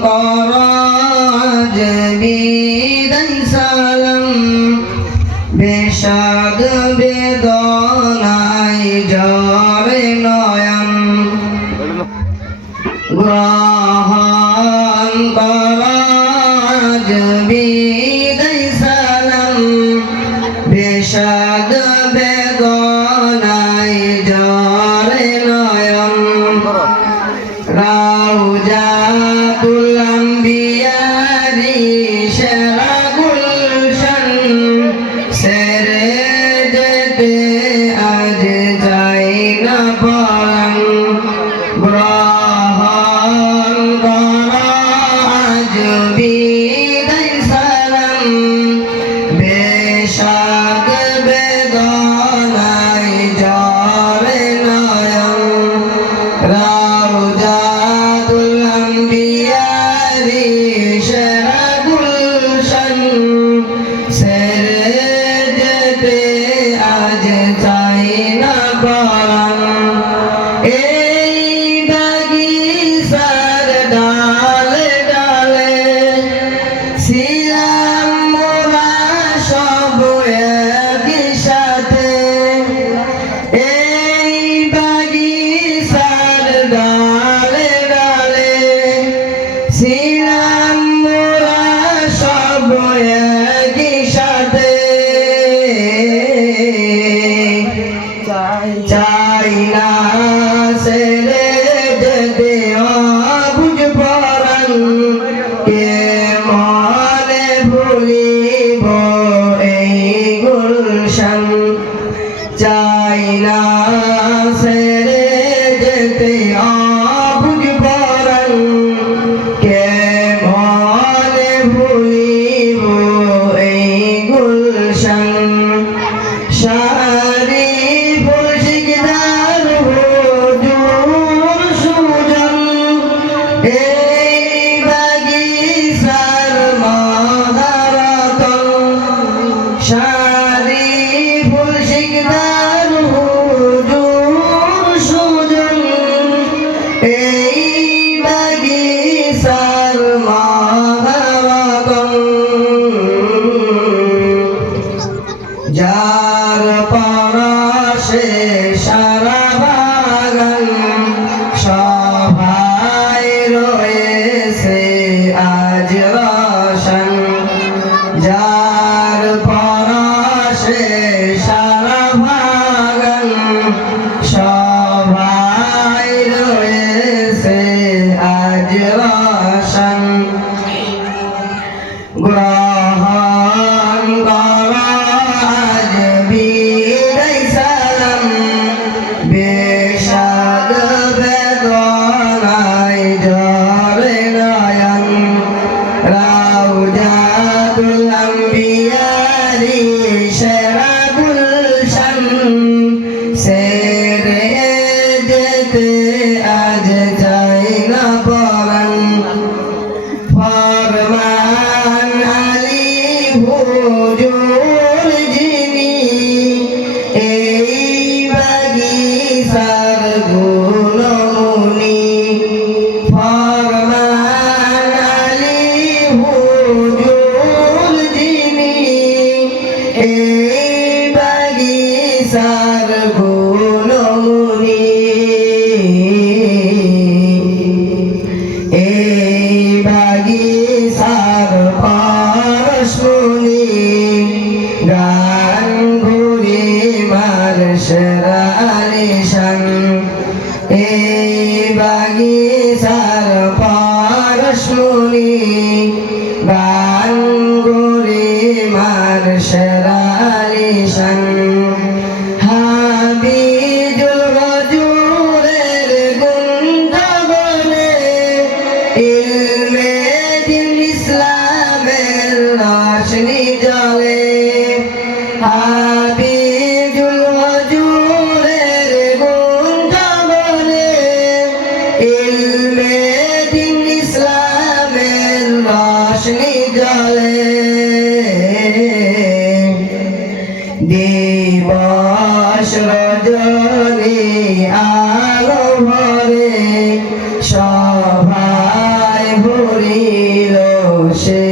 করাজ বিদায় সালাম বেশাদ বেদনায় জরে নয়ন গ্রহণ করাজ বিদায় সালাম বেশাদ বেদনায় জরে নয়ন রাউজাতুল আম্বিয়ারি সেরা গুলশান সেরে যেতে আজ যাই না পরাণ গ্রহণ করা আজ বিদায় সালাম বেশাদ বেদনায় জরে নয়ন রাউজাতুল আম্বিয়ারি সেরা গুলশান সেরে যেতে আজ চাই না পরাণ এই বাগিচার ডালে ডালে ছিলাম মোরা সব একই সাথে এই বাগিচার ডালে ডালে ছিলাম মোরা সব একই সাথে চাই না ছেড়ে যেতে অবুঝ পরাণ কে মনে ভুলিব এই গুলশান চাই না ছেড়ে যেতে অবুঝ পরাণ কে মনে ভুলিব এই গুলশান সারি ফুলশিকদার হুজুর সুজন এই বাগিচার মহারতন সারি ফুলশিকদার হুজুর সুজন এই বাগিচার মহারতন যার পরশে সারা বাগান সবাই রয়েছে আজ রোশন যার পরশে সারা বাগান সবাই রয়েছে আজ রোশন গ্রহণ করা আজ বিদায় সালাম বেশাদ বেদনায় জরে নয়ন রাউজাতুল আম্বিয়ারি সেরা গুলশান সেরে যেতে আজ চাই না পরাণ ফরমান আলী হুজুর যিনি এই বাগিচার গুণমণি ফরমান আলী হুজুর যিনি এই বাগিচার গুণমণি এই বাগিচার পরশমণি গান ঘুরি মার সেরা আলিশান এই বাগিচার পরশমণি গান ঘুরি মার সেরা আলিশান হাবিজুল গজুরের গুঞ্জবনে ইলমে দিন ইসলামের রোশনি জ্বলে হাবিজুল গজুরের গুঞ্জবনে ইলমে দিন ইসলামের রোশনি জ্বলে দিবস রজনী আলো ভরে সভায় ভরে সে